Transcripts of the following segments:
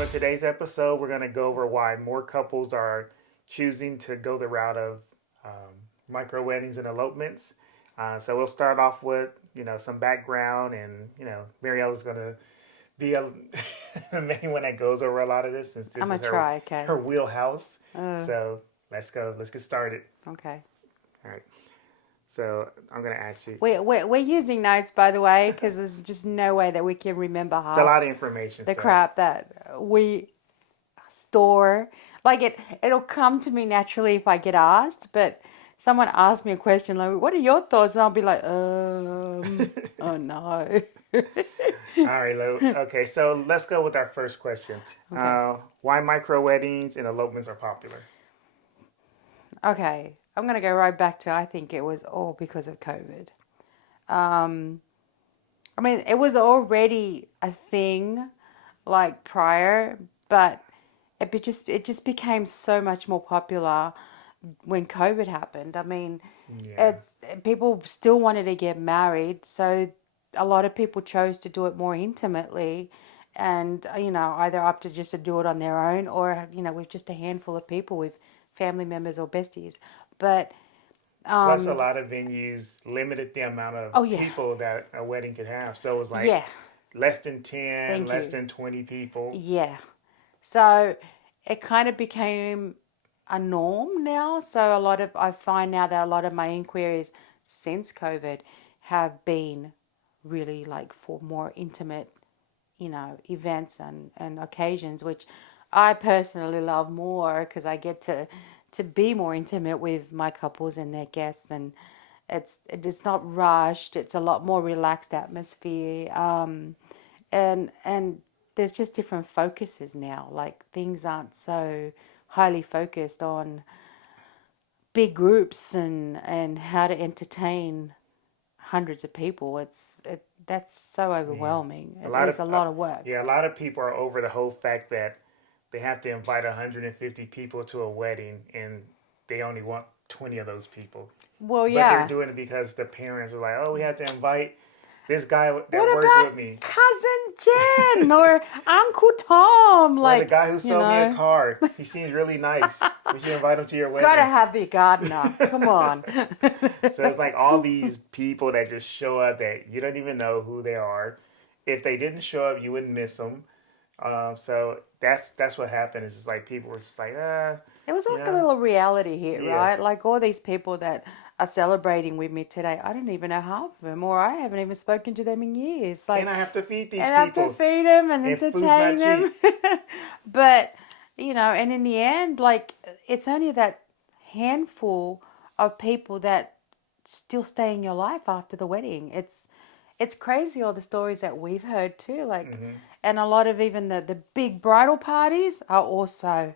So in today's episode, we're going to go over why more couples are choosing to go the route of micro weddings and elopements. So we'll start off with some background, and Mariella's going to be the main one that goes over a lot of this since I'm this gonna is her try, okay. her wheelhouse. Uh, So let's go. Let's get started. okay. All right. So I'm going to ask you. We're using notes, by the way, because there's just no way that we can remember It's a half lot of information. the So crap that we store. Like it'll come to me naturally if I get asked, but someone asks me a question like, "What are your thoughts?" and I'll be like, oh no." all right, Lo. Okay, so let's go with our first question. Okay. Why micro weddings and elopements are popular? Okay. I'm gonna go right back to I think it was all because of COVID. Um, I mean, it was already a thing like prior, but it just became so much more popular when COVID happened. I mean, Yeah, it's people still wanted to get married, so a lot of people chose to do it more intimately, and either up to just to do it on their own, or with just a handful of people with family members or besties. But plus a lot of venues limited the amount of oh yeah, people that a wedding could have. So it was like yeah, less than 10, thank less you, than 20 people. yeah. So it kind of became a norm now. So I find now that a lot of my inquiries since COVID have been really like for more intimate, events and occasions, which I personally love more because I get to be more intimate with my couples and their guests, and it's not rushed. It's a lot more relaxed atmosphere. And there's just different focuses now. Like things aren't so highly focused on big groups and how to entertain hundreds of people. That's so Yeah, overwhelming. a It lot of is a lot of work. yeah, a lot of people are over the whole fact that they have to invite 150 people to a wedding, and they only want 20 of those people. Well, But they're yeah. doing it because the parents are like, "Oh, we have to invite this guy that What works with about me, cousin Jen or Uncle Tom? or the Like, guy who you sold me a know, car. He seems really nice. We should invite him to your gotta wedding." have the gardener. Come on. So it's like all these people that just show up that you don't even know who they are. If they didn't show up, you wouldn't miss them. So that's what happened. It's just like people were just like, It was like a yeah, little reality hit, yeah. right? Like all these people that are celebrating with me today, I don't even know half of them, or I haven't even spoken to them in years. And Like, I have to feed these and I have to people, feed them and and food's entertain not them. cheap. But, and in the end, like, it's only that handful of people that still stay in your life after the wedding. It's crazy all the stories that we've heard too. Like, Hmm. and a lot of even the big bridal parties are also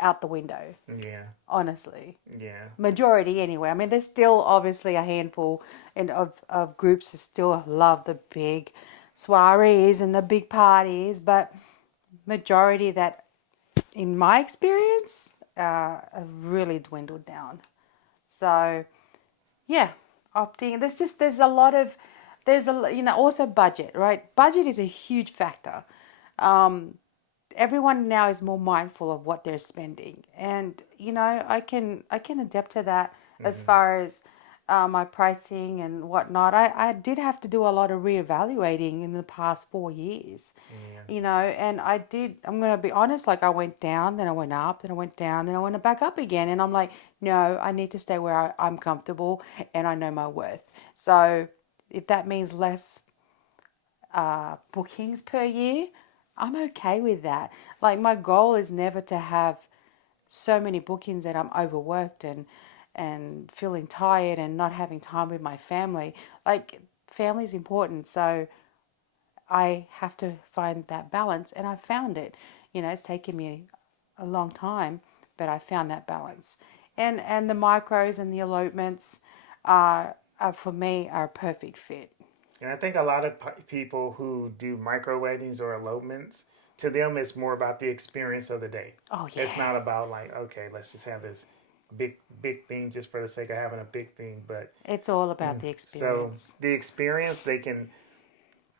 out the window, Yeah, honestly. yeah, Majority anyway. I mean, there's still obviously a handful of groups that still love the big soirees and the big parties, but majority that, in my experience, have really dwindled down. So yeah, opting. There's a lot of also budget, right? Budget is a huge factor. Um, Everyone now is more mindful of what they're spending, and I can adapt to that as hmm, far as my pricing and whatnot. I did have to do a lot of reevaluating in the past 4 years, yeah. and I'm gonna be honest, like I went down, then I went up, then I went down, then I went back up again, and I'm like, no, I need to stay where I'm comfortable and I know my worth. So if that means less bookings per year, I'm okay with that. Like my goal is never to have so many bookings that I'm overworked and feeling tired and not having time with my family. Like family is important, so I have to find that balance, and I found it. It's taken me a long time, but I found that balance. And the micros and the elopements are for me are a perfect fit. And I think a lot of people who do micro weddings or elopements, to them, it's more about the experience of the day. Oh It's yeah. not about like, okay, let's just have this big thing just for the sake of having a big thing. But It's all about the so experience. the experience, they can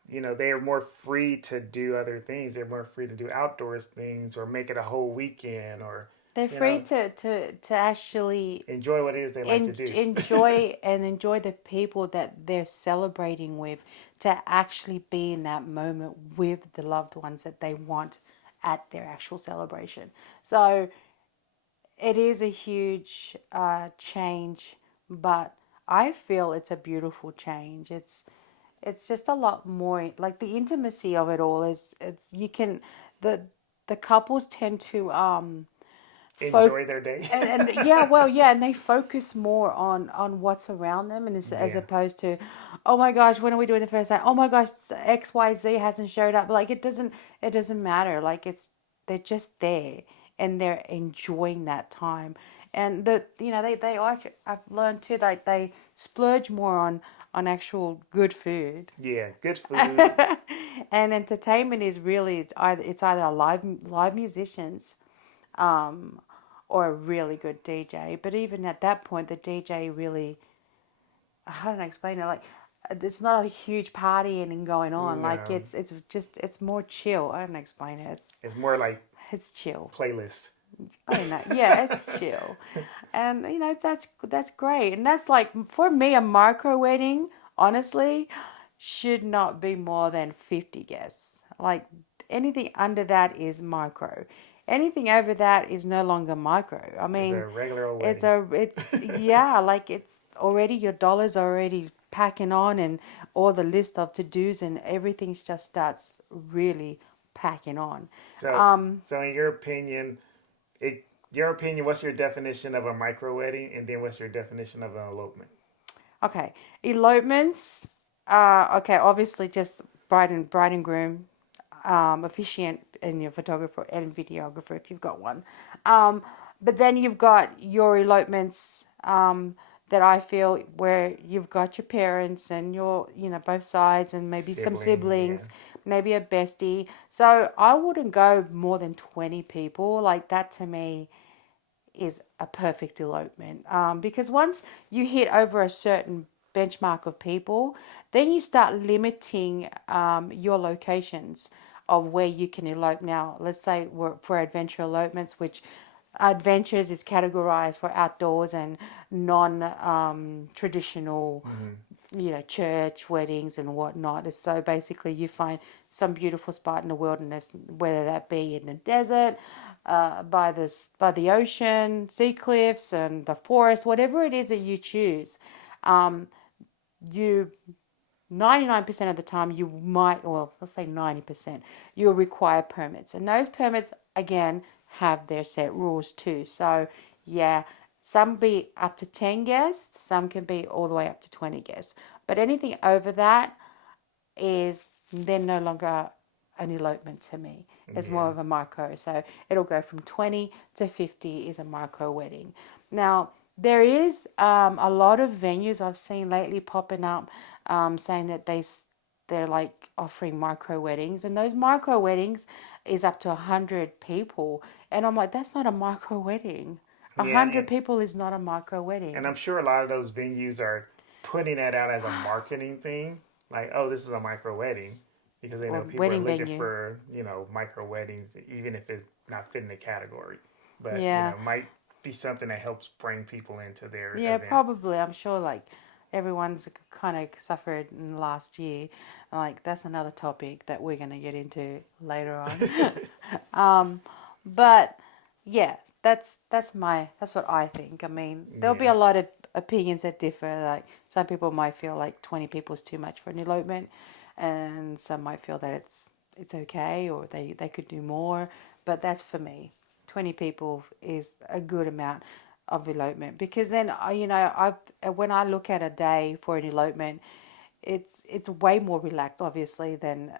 they're more free to do other things. They're more free to do outdoors things or make it a whole weekend or, They're you free know, to actually enjoy what it is they like to do. enjoy the people that they're celebrating with, to actually be in that moment with the loved ones that they want at their actual celebration. So it is a huge change, but I feel it's a beautiful change. It's just a lot more like the intimacy of it all is it's you can the the couples tend to Enjoy folk their day. and yeah, well, yeah, and they focus more on what's around them, and as Yeah. opposed to, oh my gosh, when are we doing the first night? Oh my gosh, XYZ hasn't showed up. Like it doesn't matter. Like they're just there and they're enjoying that time. And they are, I've learned too, like they splurge more on actual good food. Yeah. Good food. And entertainment is really, it's either a live musicians, um, or a really good DJ. But even at that point, the DJ really, how do I explain it? Like, it's not a huge party and going on. Like No. it's more chill. I don't explain it. It's more like It's chill. playlist. I don't know. Yeah, it's chill, and that's great. And that's like for me, a micro wedding, honestly, should not be more than 50 guests. Like anything under that is micro. Anything over that is no longer micro. I Just mean, a regular old it's wedding. a it's yeah, like it's already your dollars are already packing on, and all the list of to dos and everything just starts really packing on. So, Um, so in your opinion, what's your definition of a micro wedding, and then what's your definition of an elopement? Okay, elopements. Okay, obviously just bride and groom, officiant, and your photographer and videographer if you've got one. But then you've got your elopements, that I feel where you've got your parents and your both sides and maybe some Siblings, yeah, siblings, maybe a bestie. So I wouldn't go more than 20 people. Like that to me is a perfect elopement. Because once you hit over a certain benchmark of people, then you start limiting your locations of where you can elope. Now, let's say for adventure elopements, which adventures is categorized for outdoors and non traditional, mm-hmm. church weddings and whatnot. So basically, you find some beautiful spot in the wilderness, whether that be in the desert, by the ocean, sea cliffs, and the forest, whatever it is that you choose. You 99% of the time you might, well, let's say 90%, you'll require permits, and those permits again have their set rules too. So yeah, some be up to 10 guests, some can be all the way up to 20 guests, but anything over that is then no longer an elopement to me. It's more Yeah, of a micro. So it'll go from 20 to 50 is a micro wedding. Now, there is a lot of venues I've seen lately popping up, saying that they're like offering micro weddings, and those micro weddings is up to 100 people. And I'm like, that's not a micro wedding. A yeah, hundred people is not a micro and wedding. I'm sure a lot of those venues are putting that out as a marketing thing, like, oh, this is a micro wedding, because they Or know people are wedding looking venue. for micro weddings, even if it's not fitting the category, but Yeah. might be something that helps bring people into their Yeah, event. probably. I'm sure like everyone's kind of suffered in the last year. Like that's another topic that we're going to get into later on. um, but yeah, that's what I think. I mean, there'll be Yeah, a lot of opinions that differ. Like some people might feel like 20 people is too much for an elopement, and some might feel that it's okay or they could do more. But that's for me. 20 people is a good amount of elopement, because then I when I look at a day for an elopement, it's way more relaxed obviously than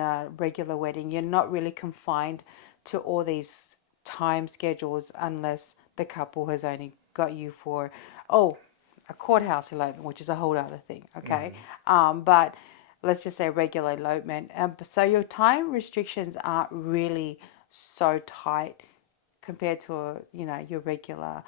a regular wedding. You're not really confined to all these time schedules unless the couple has only got you for, oh, a courthouse elopement, which is a whole other thing, okay? mm-hmm. But let's just say regular elopement. So your time restrictions aren't really so tight compared to your regular,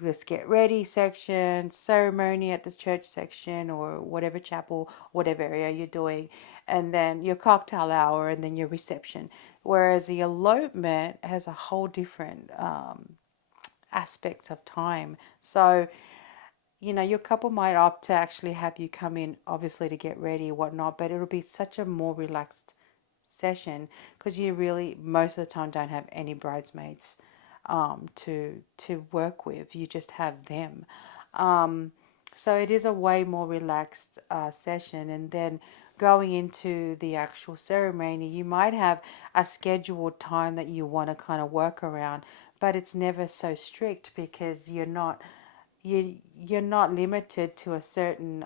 let's get ready section, ceremony at the church section, or whatever chapel, whatever area you're doing. and then your cocktail hour, and then your reception. Whereas the elopement has a whole different aspects of time. So, your couple might opt to actually have you come in, obviously, to get ready or whatnot, but it'll be such a more relaxed session because you really, most of the time, don't have any bridesmaids to work with. You just have them. So it is a way more relaxed session. And then going into the actual ceremony, you might have a scheduled time that you want to kind of work around, but it's never so strict because you're not limited to a certain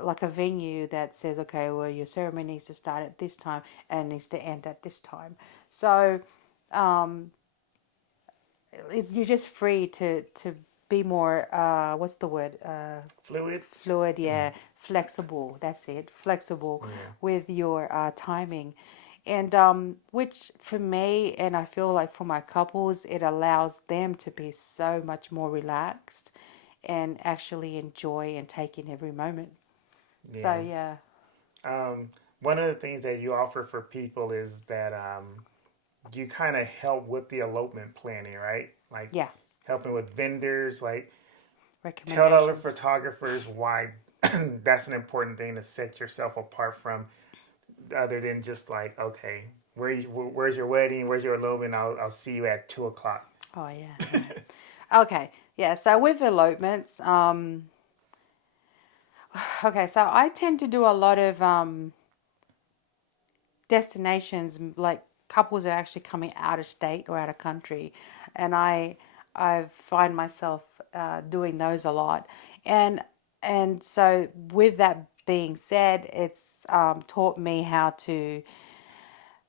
like a venue that says, okay, well, your ceremony needs to start at this time and needs to end at this time. So you're just free to be more what's the word, Fluid. fluid, yeah, flexible, that's it, flexible Yeah. with your timing. And which for me, and I feel like for my couples, it allows them to be so much more relaxed and actually enjoy and take in every moment. So Yeah. yeah. One of the things that you offer for people is that you kind of help with the elopement planning, right? Like Yeah, helping with vendors, like tell other recommendations. photographers why that's an important thing to set yourself apart from, other than just like, okay, where's your wedding? Where's your elopement? I'll see you at 2 o'clock. Oh yeah, yeah. Okay, yeah. So with elopements, okay, so I tend to do a lot of destinations, like couples are actually coming out of state or out of country, and I find myself doing those a lot, and so with that being said, it's taught me how to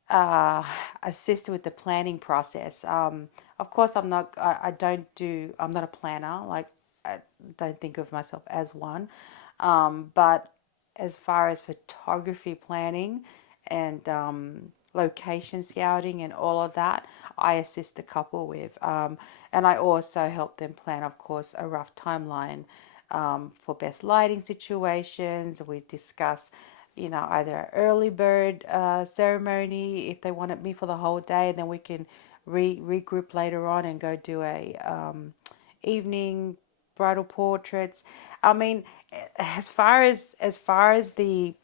uh, assist with the planning process. Of course, I don't do, I'm not a planner. Like, I don't think of myself as one. But as far as photography planning and location scouting and all of that, I assist the couple with. And I also help them plan, of course, a rough timeline for best lighting situations. We discuss, either an early bird ceremony if they wanted me for the whole day, and then we can regroup later on and go do a evening bridal portraits. I mean, as far as the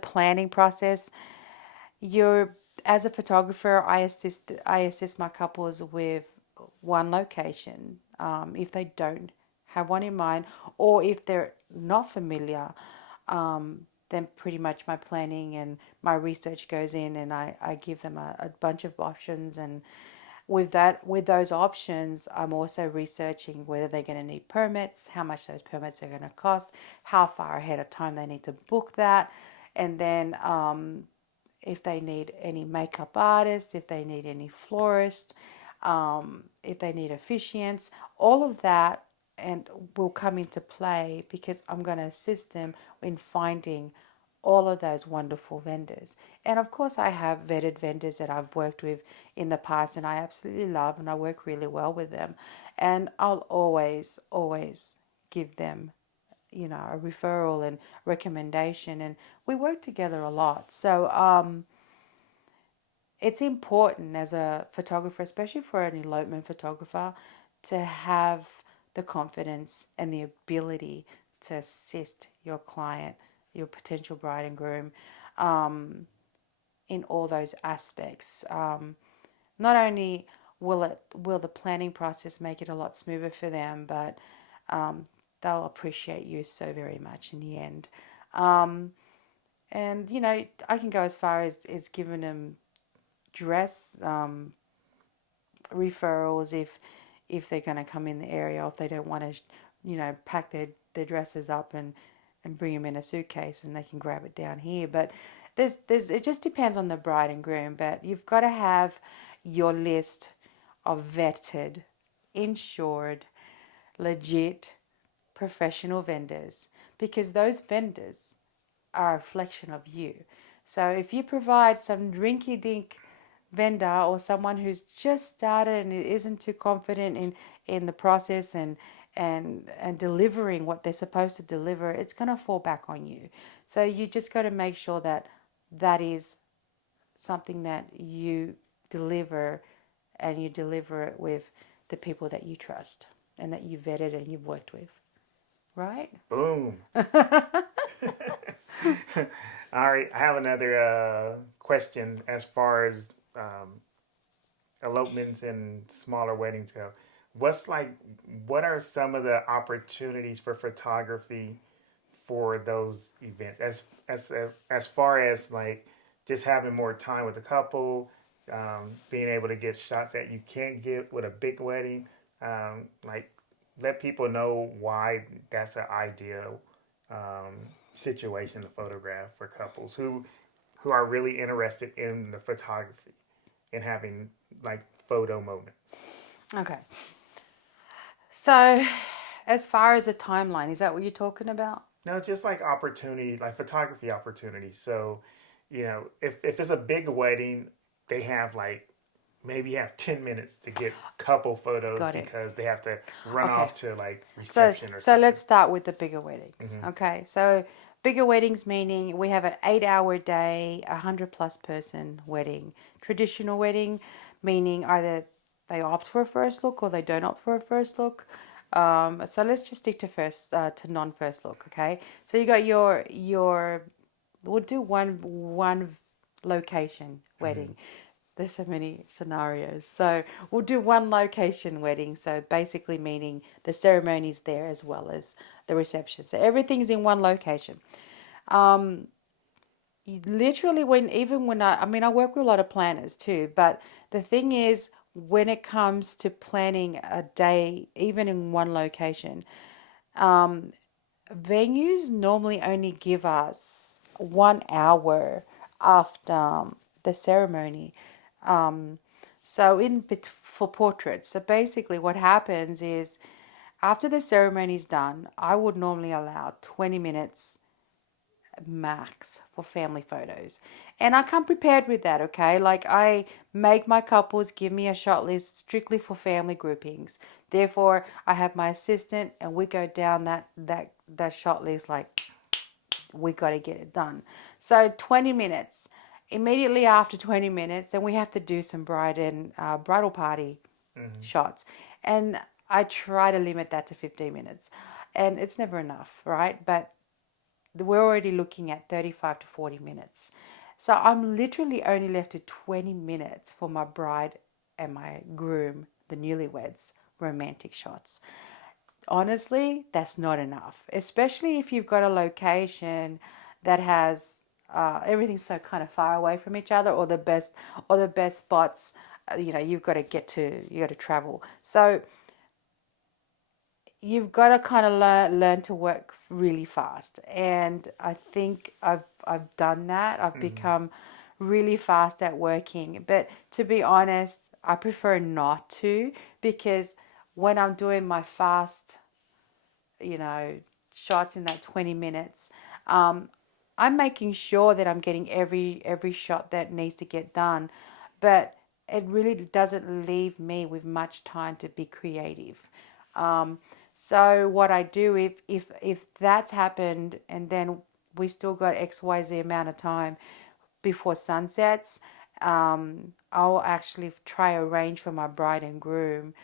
planning process, you're as a photographer, I assist my couples with one location. If they don't have one in mind, or if they're not familiar, then pretty much my planning and my research goes in, and I give them a bunch of options. And with those options, I'm also researching whether they're going to need permits, how much those permits are going to cost, how far ahead of time they need to book that, and then if they need any makeup artists, if they need any florist, if they need officiants, all of that and will come into play because I'm going to assist them in finding all of those wonderful vendors. And of course, I have vetted vendors that I've worked with in the past and I absolutely love, and I work really well with them. And I'll always, always give them, a referral and recommendation, and we work together a lot. So it's important as a photographer, especially for an elopement photographer, to have the confidence and the ability to assist your client, your potential bride and groom, in all those aspects. Not only will the planning process make it a lot smoother for them, but they'll appreciate you so very much in the end. And I can go as far as giving them dress referrals if they're going to come in the area, or if they don't want to pack their dresses up and bring them in a suitcase, and they can grab it down here. But there's it just depends on the bride and groom, but you've got to have your list of vetted, insured, legit, professional vendors, because those vendors are a reflection of you. So if you provide some rinky dink vendor, or someone who's just started and isn't too confident in the process, and delivering what they're supposed to deliver, it's going to fall back on you. So you just got to make sure that that is something that you deliver, and you deliver it with the people that you trust and that you vetted and you've worked with, right? Boom. All right, I have another question as far as elopements and smaller weddings go. What's like, what are some of the opportunities for photography for those events? As far as like just having more time with the couple, being able to get shots that you can't get with a big wedding, like let people know why that's an ideal um, situation to photograph for couples who are really interested in the photography and having like photo moments. Okay. So, as far as a timeline, is that what you're talking about? No, just like opportunity, like photography opportunities. So, if it's a big wedding, they have like maybe you have 10 minutes to get couple photos Got it. because they have to run Okay. off to like So, reception or so something. let's start with the bigger weddings. Hmm. Okay. So, bigger weddings meaning we have an 8 hour day, 100+ person wedding. Traditional wedding meaning either they opt for a first look or they don't opt for a first look. So let's just stick to non first look. Okay. So you got your we'll do one location Hmm. wedding. There's so many scenarios. So we'll do one location wedding. So basically meaning the ceremony's there as well as the reception. So everything's in one location. Um, Literally when I mean I work with a lot of planners too, but the thing is when it comes to planning a day, even in one location, um, venues normally only give us 1 hour after the ceremony. Um, for portraits, so basically what happens is after the ceremony is done, I would normally allow 20 minutes max for family photos. And I come prepared with that, okay? Like I make my couples give me a shot list strictly for family groupings. Therefore, I have my assistant and we go down that shot list like we got to get it done. So 20 minutes. Immediately after 20 minutes, then we have to do some bridal party Hmm. shots. And I try to limit that to 15 minutes. And it's never enough, right? But we're already looking at 35 to 40 minutes. So I'm literally only left with 20 minutes for my bride and my groom, the newlyweds, romantic shots. Honestly, that's not enough, especially if you've got a location that has everything's so kind of far away from each other, or the best spots. You've got to you got to travel. So you've got to kind of learn to work really fast, and I think I've done that. I've Hmm. become really fast at working, but to be honest, I prefer not to, because when I'm doing my fast, you know shots in that 20 minutes, um, I'm making sure that I'm getting every shot that needs to get done, but it really doesn't leave me with much time to be creative. Um, so what I do, if that's happened and then we still got XYZ amount of time before sunsets, I'll actually try arrange for my bride and groom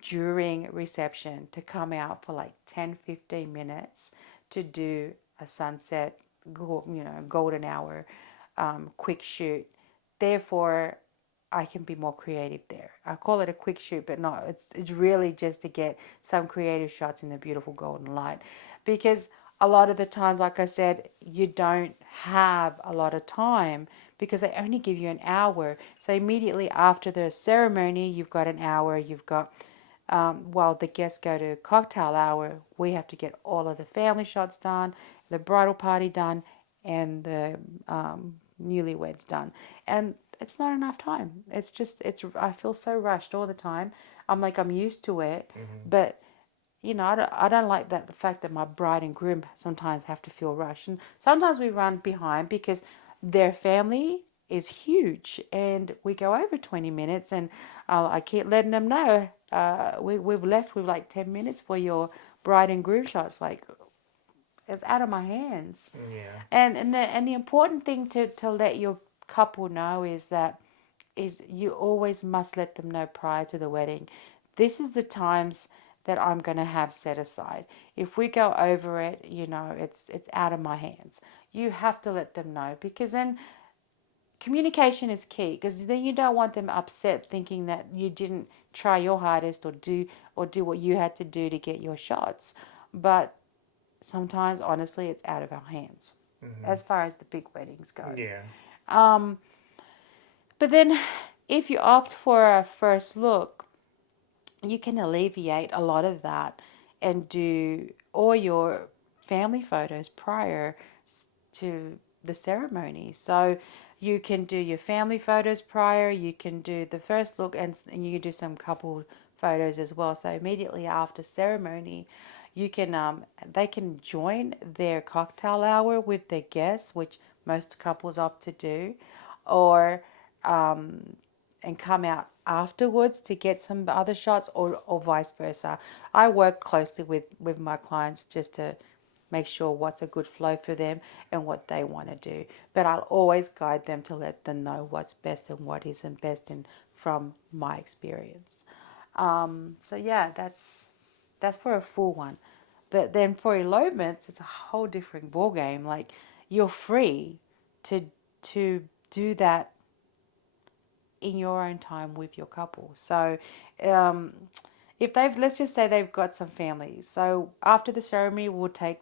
during reception to come out for like 10-15 minutes to do a sunset, golden hour, quick shoot. Therefore, I can be more creative there. I call it a quick shoot, but no, it's really just to get some creative shots in the beautiful golden light, because a lot of the times, like I said, you don't have a lot of time because they only give you an hour. So immediately after the ceremony, you've got an hour. You've got while the guests go to cocktail hour, we have to get all of the family shots done, the bridal party done, and the newlyweds done. And it's not enough time. I feel so rushed all the time. I'm used to it, Hmm. but I don't like that the fact that my bride and groom sometimes have to feel rushed. And sometimes we run behind because their family is huge and we go over 20 minutes, and I keep letting them know, we've left with like 10 minutes for your bride and groom shots. Like, it's out of my hands. Yeah. And the important thing to let your couple know is you always must let them know prior to the wedding. This is the times that I'm going to have set aside. If we go over it, it's out of my hands. You have to let them know, because then communication is key, because then you don't want them upset thinking that you didn't try your hardest or do what you had to do to get your shots. But sometimes, honestly, it's out of our hands Hmm. as far as the big weddings go. Yeah. Um, but then, if you opt for a first look, you can alleviate a lot of that and do all your family photos prior to the ceremony. So you can do your family photos prior, you can do the first look, and you can do some couple photos as well. So immediately after ceremony, you can they can join their cocktail hour with their guests, which most couples opt to do, or and come out afterwards to get some other shots, or vice versa. I work closely with my clients just to make sure what's a good flow for them and what they want to do. But I'll always guide them to let them know what's best and what isn't best, and from my experience. So yeah, that's for a full one. But then for elopements, it's a whole different ball game. Like, you're free to to do that in your own time with your couple. So, um, if they've let's just say they've got some families. So after the ceremony, we'll take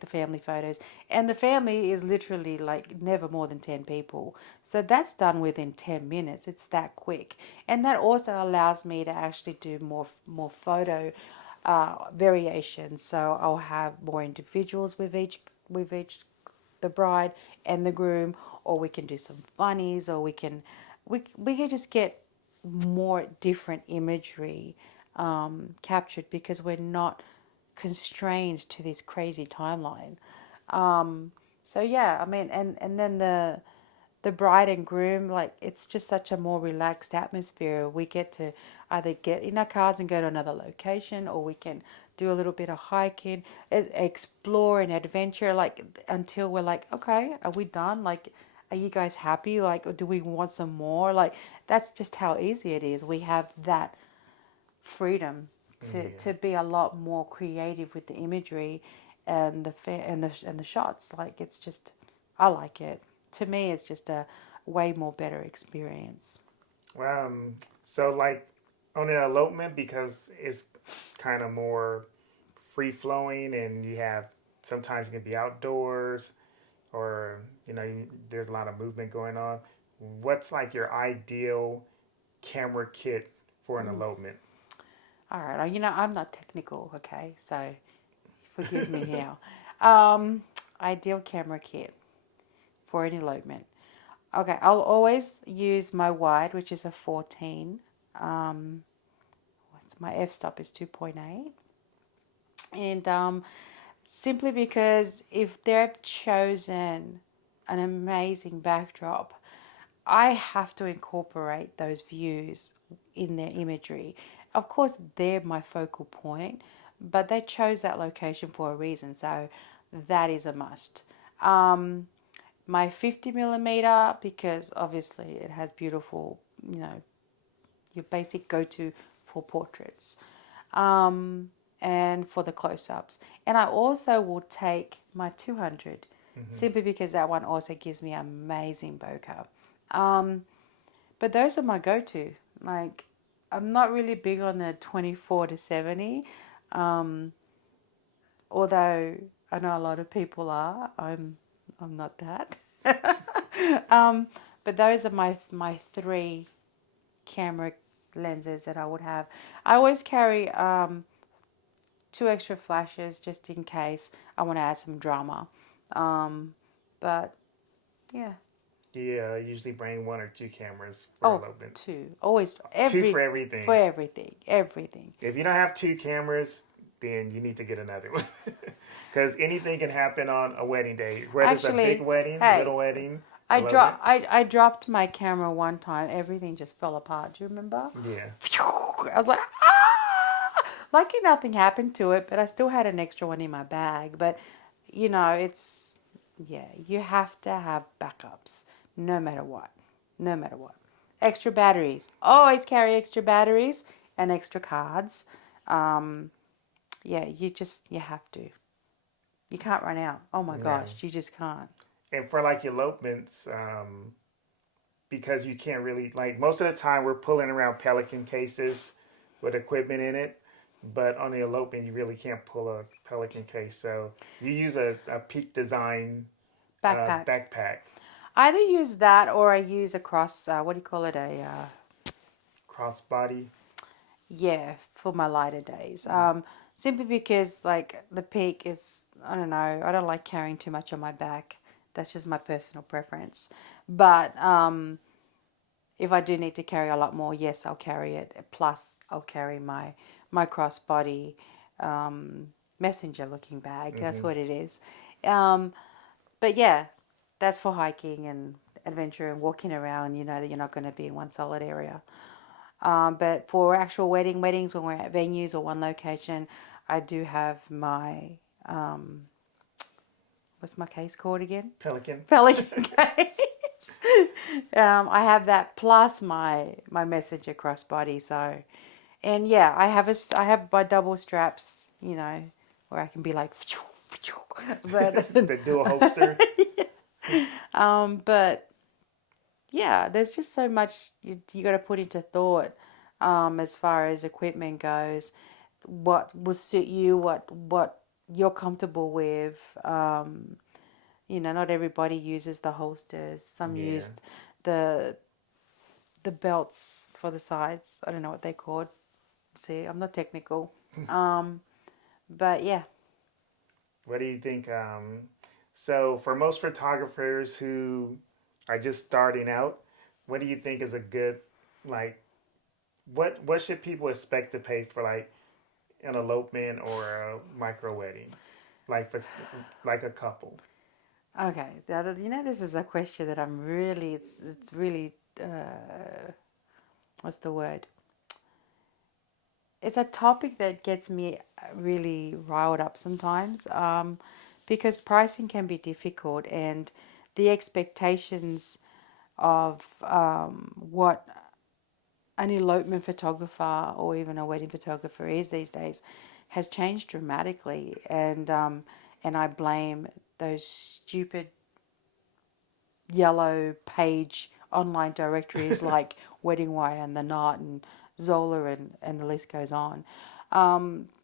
the family photos, and the family is literally like never more than 10 people. So that's done within 10 minutes. It's that quick, and that also allows me to actually do more photo variations. So I'll have more individuals with each the bride and the groom, or we can do some funnies, or we can just get more different imagery captured, because we're not constrained to this crazy timeline. So yeah, I mean, and then the bride and groom, like, it's just such a more relaxed atmosphere. We get to either get in our cars and go to another location, or we can do a little bit of hiking, explore and adventure, like, until we're like, okay, are we done? Like, are you guys happy? Like, or do we want some more? Like, that's just how easy it is. We have that freedom Yeah. to be a lot more creative with the imagery and the shots. Like, it's just, I like it. To me, it's just a way more better experience. So like on an elopement, because it's kind of more free flowing, and you have sometimes you can be outdoors, or there's a lot of movement going on. What's like your ideal camera kit for an elopement? All right, I'm not technical, okay, so forgive me here. Um, Ideal camera kit for an elopement. Okay, I'll always use my wide, which is a 14. Um, my f-stop is 2.8, and simply because if they've chosen an amazing backdrop, I have to incorporate those views in their imagery. Of course, they're my focal point, but they chose that location for a reason, so that is a must. My 50 millimeter, because obviously it has beautiful, your basic go to for portraits, and for the close ups. And I also will take my 200, Hmm. simply because that one also gives me amazing bokeh. But those are my go to. Like, I'm not really big on the 24 to 70, um, although I know a lot of people are. I'm not that. um, but those are my three camera lenses that I would have. I always carry two extra flashes just in case I want to add some drama. Um, but yeah. Yeah, I usually bring one or two cameras for Oh, elopement. two. Always Two for for everything. everything. Everything. If you don't have two cameras, then you need to get another one. Because anything can happen on a wedding day, whether it's a big Actually, wedding, hey, little wedding, I elopement. dropped I dropped my camera one time. Everything just fell apart. Do you remember? Yeah. I was like, Lucky nothing happened to it, but I still had an extra one in my bag. But it's yeah, you have to have backups no matter what. No matter what. Extra batteries. Always carry extra batteries and extra cards. Um, yeah, you have to. You can't run out. Oh my No. gosh, you just can't. And for like elopements, because you can't really like most of the time we're pulling around Pelican cases with equipment in it, but on the elopement you really can't pull a Pelican case. So you use a Peak Design Backpack. backpack, I either use that or I use a cross. What do you call it? crossbody. Yeah, for my lighter days. Simply because like the peak is, I don't know, I don't like carrying too much on my back. That's just my personal preference. But if I do need to carry a lot more, yes, I'll carry it. Plus, I'll carry my crossbody messenger looking bag. That's Mm-hmm. what it is. Um, but yeah, that's for hiking and adventure and walking around. You know that you're not going to be in one solid area. But for actual weddings when we're at venues or one location, I do have my what's my case called again? Pelican. Pelican case. I have that plus my messenger crossbody. So, and yeah, I have my double straps. Where I can be like, but The dual holster. but yeah, there's just so much you got to put into thought as far as equipment goes. What will suit you? What you're comfortable with? Not everybody uses the holsters. Some Yeah. use the the belts for the sides. I don't know what they're called. See, I'm not technical. Um, but yeah, What do you think? So for most photographers who are just starting out, what do you think is a good like what should people expect to pay for like an elopement or a micro wedding, like for like a couple? okay. This is a question that I'm really. It's really. What's the word? It's a topic that gets me really riled up sometimes because pricing can be difficult and the expectations of what an elopement photographer or even a wedding photographer is these days has changed dramatically, and I blame those stupid yellow page online directories like Wedding Wire and The Knot and Zola and the list goes on.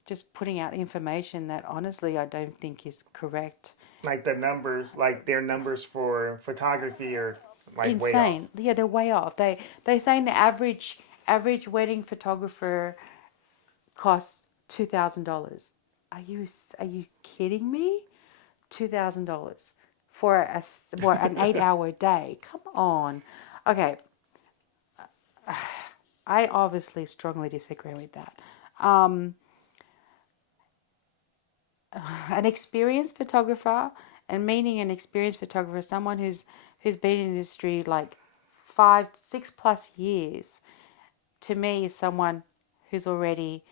Just putting out information that honestly I don't think is correct. Like the numbers, like their numbers for photography are like way off. Insane. Yeah, they're way off. They're saying the average wedding photographer costs $2,000. Are you kidding me? $2,000 for an 8 hour day. Come on. Okay, I obviously strongly disagree with that. Um, an experienced photographer, and meaning an experienced photographer, someone who's been in the industry like 5, 6 plus years, to me is someone who's already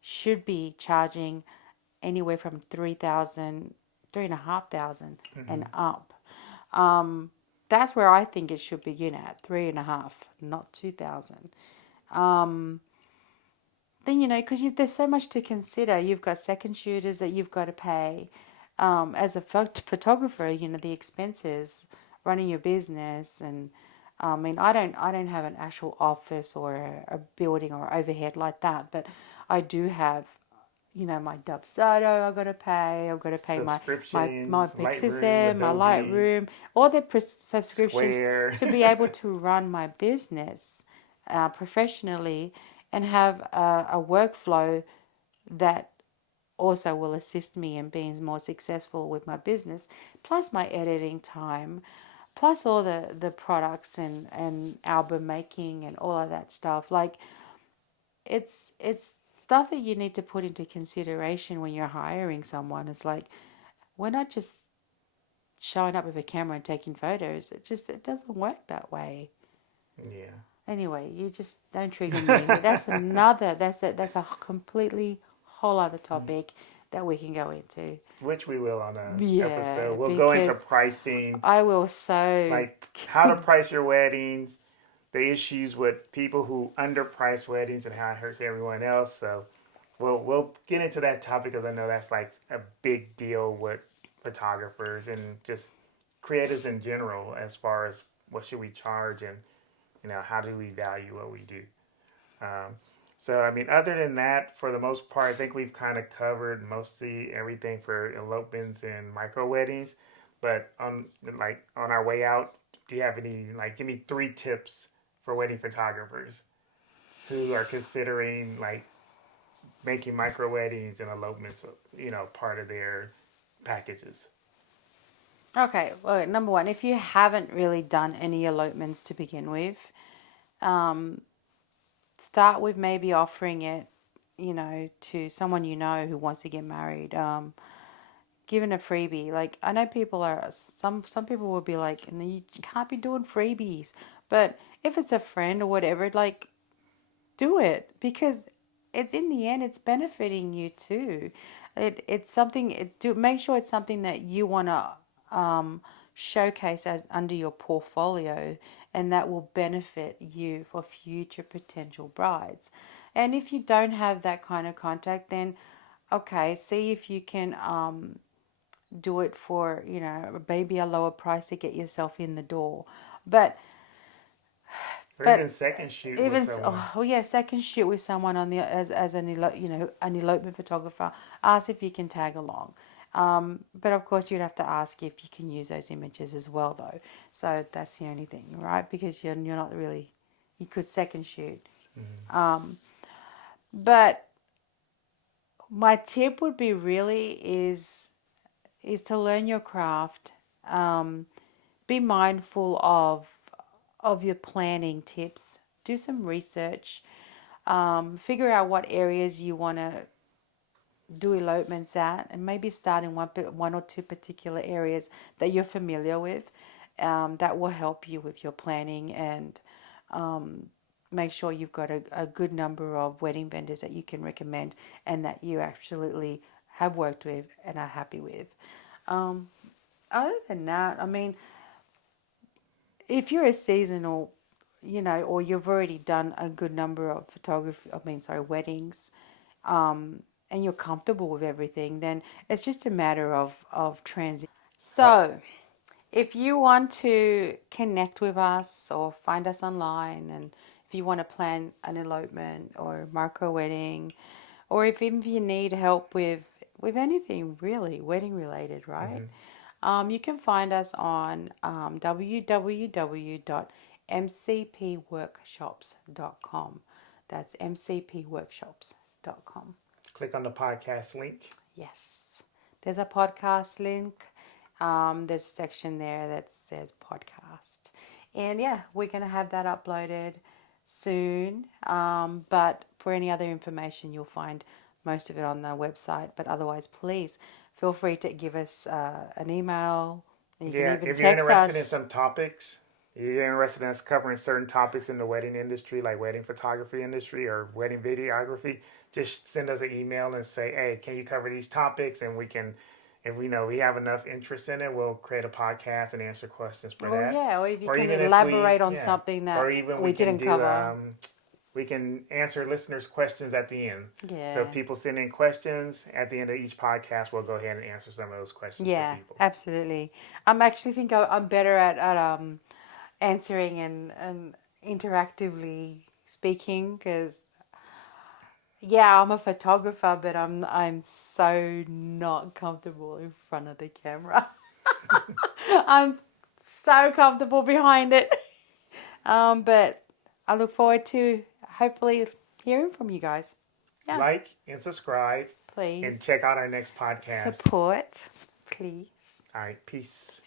should be charging anywhere from 3,000, 3,500 Mm-hmm. and up. That's where I think it should begin at 3,500, not 2,000. Then because there's so much to consider. You've got second shooters that you've got to pay. As a photographer, the expenses running your business, and I mean, I don't have an actual office or a building or overhead like that, but I do have my Dubsado I've got to pay. I've got to pay my Subscriptions, Lightroom, Pixel, my Adobe, Lightroom, all the subscriptions Square. to be able to run my business professionally and have a workflow that also will assist me in being more successful with my business, plus my editing time, plus all the products and album making and all of that stuff. Like it's stuff that you need to put into consideration when you're hiring someone. It's like we're not just showing up with a camera and taking photos. It doesn't work that way. Yeah. Anyway, you just don't trigger me. That's another. That's a completely whole other topic that we can go into. Which we will on a Yeah, episode. We'll go into because pricing, I will so. like how to price your weddings, the issues with people who underprice weddings and how it hurts everyone else. So we'll get into that topic because I know that's like a big deal with photographers and just creators in general as far as what should we charge and how do we value what we do. Um, so I mean, other than that, for the most part, I think we've kind of covered mostly everything for elopements and micro weddings. But on our way out, do you have any give me 3 tips for wedding photographers who are considering making micro weddings and elopements, part of their packages? Okay, well, number one, if you haven't really done any elopements to begin with, um, start with maybe offering it, to someone who wants to get married. Giving a freebie. Like I know people are some people will be like, "No, you can't be doing freebies," but if it's a friend or whatever, like do it because it's in the end it's benefiting you too. It's something do make sure it's something that you want to showcase as under your portfolio and that will benefit you for future potential brides. And if you don't have that kind of contact, then okay, see if you can do it for maybe a lower price to get yourself in the door. But Or even but second shoot with even someone. oh yeah, second shoot with someone on the as an elopement photographer. Ask if you can tag along. But of course, you'd have to ask if you can use those images as well, though. So that's the only thing, right? Because you're not really you could second shoot. Mm-hmm. But my tip would be really is to learn your craft. Be mindful of your planning tips. Do some research. Figure out what areas you want to do elopements at, and maybe start in one or two particular areas that you're familiar with. That will help you with your planning and make sure you've got a good number of wedding vendors that you can recommend and that you absolutely have worked with and are happy with. Um, Other than that, I mean, if you're a seasonal, or you've already done a good number of weddings, and you're comfortable with everything, then it's just a matter of transition. Oh, So, if you want to connect with us or find us online, and if you want to plan an elopement or micro wedding, or if even if you need help with anything really wedding related, right? mm-hmm. You can find us on www.mcpworkshops.com. That's mcpworkshops.com. Click on the podcast link. Yes. There's a podcast link. There's a section there that says podcast. And yeah, we're going to have that uploaded soon. But for any other information, you'll find most of it on the website. But otherwise, please feel free to give us an email. You can Yeah, even if you're text interested in us. some topics, you're interested in us covering certain topics in the wedding industry, like wedding photography industry or wedding videography, just send us an email and say, hey, can you cover these topics? And we can, if we know we have enough interest in it, we'll create a podcast and answer questions for Or that. yeah, or if you Or can even if elaborate on something or that even we we can didn't do, cover. we can answer listeners' questions at the end. So if Yeah. people send in questions at the end of each podcast, we'll go ahead and answer some of those questions for Yeah, people. absolutely. I'm actually think I'm better at answering and interactively speaking because yeah, I'm a photographer, but I'm so not comfortable in front of the camera. I'm so comfortable behind it. But I look forward to hopefully hearing from you guys. Yeah, Like and subscribe and check please out our next podcast. support, please. All right, peace.